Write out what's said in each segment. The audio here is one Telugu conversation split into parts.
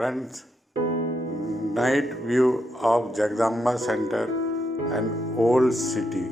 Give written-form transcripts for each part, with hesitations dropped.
Friends, night view of Jagdamba Center and old city.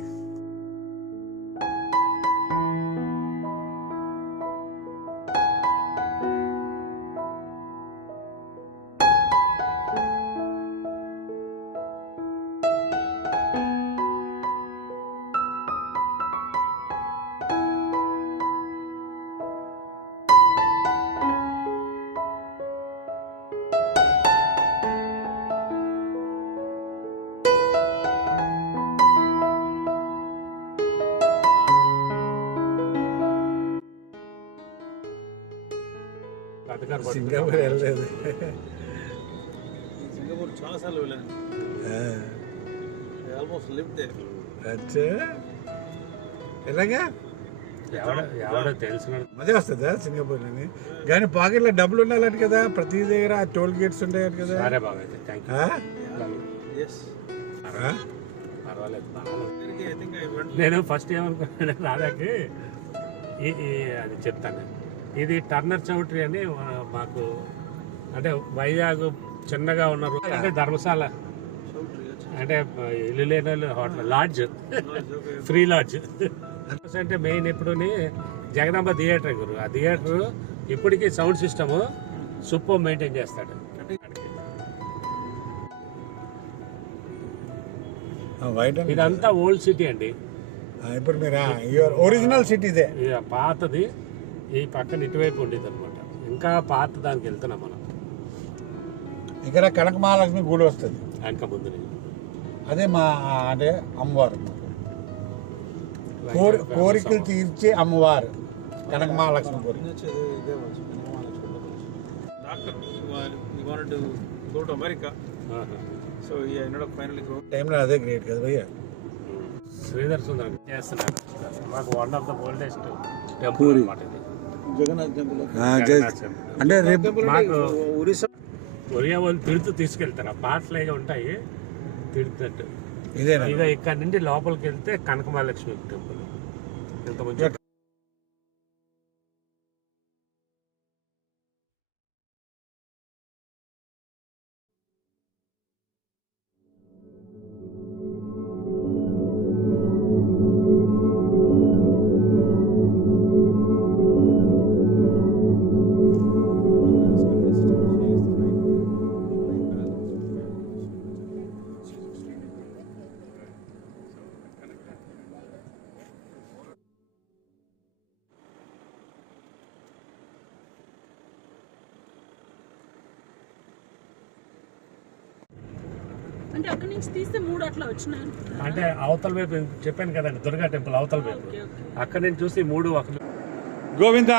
Singapore వెళ్ళలేదు. సింగపూర్ చాలాసార్లు వెళ్ళాను. Almost live there. అచ్చా ఎలాగా తెలిసిన మజా వస్తుందా సింగపూర్లోని? కానీ పాకెట్లో డబ్బులు ఉండాలంట కదా, ప్రతి దగ్గర టోల్ గేట్స్ ఉంటాయి కదా. నేను ఫస్ట్ ఏమనుకున్నాను రాధాకి అది చెప్తాను. ఇది టర్నర్ చౌటరీ అని మాకు అంటే వైజాగ్ చిన్నగా ఉన్నారు అంటే ధర్మశాల అంటే ఇల్లు లేని వాళ్ళు హోటల్ లాడ్జ్ ఫ్రీ లాడ్జ్ అంటే మెయిన్ ఎప్పుడుని జగదాంబ థియేటర్ గురు. ఆ థియేటర్ ఇప్పటికీ సౌండ్ సిస్టమ్ సూపర్ మెయింటైన్ చేస్తాడు. ఇదంతా ఓల్డ్ సిటీ అండి. ఇప్పుడు మీరు ఒరిజినల్ సిటీ ఇదే, పాతది. ఈ పక్కన ఇటువైపు ఉండేది అనమాట. ఇంకా పాత దానికి వెళ్తున్నాం మనం. ఇక్కడ కనక మహాలక్ష్మి గుడి వస్తుంది వెనక ముందు. అదే మా అంటే అమ్మవారు, కోరికలు తీర్చే అమ్మవారు కనక మహాలక్ష్మి గుడి. టైంలో అదే గ్రేట్ కదా భయ్య. శ్రీధర్ సుందరం చేస్తున్నారు. మాకు one of the oldest temple అనమాట ఇది. జగన్నాథ్ టెంపుల్ అంటే రేపు మాకు ఒరియా వాళ్ళు తిడుతూ తీసుకెళ్తారు. ఆ పాటలు ఉంటాయి తిడుతున్నట్టు. ఇక ఇక్కడ నుండి లోపలికి వెళ్తే కనకమహాలక్ష్మి టెంపుల్. ఎంత మంచి అంటే అక్కడి నుంచి తీస్తే 3 అట్లా వచ్చినాయి. అంటే అవతల వైపు చెప్పాను కదండి, దుర్గా టెంపుల్ అవతల వైపు. అక్కడి నుంచి చూసి 3 గోవిందా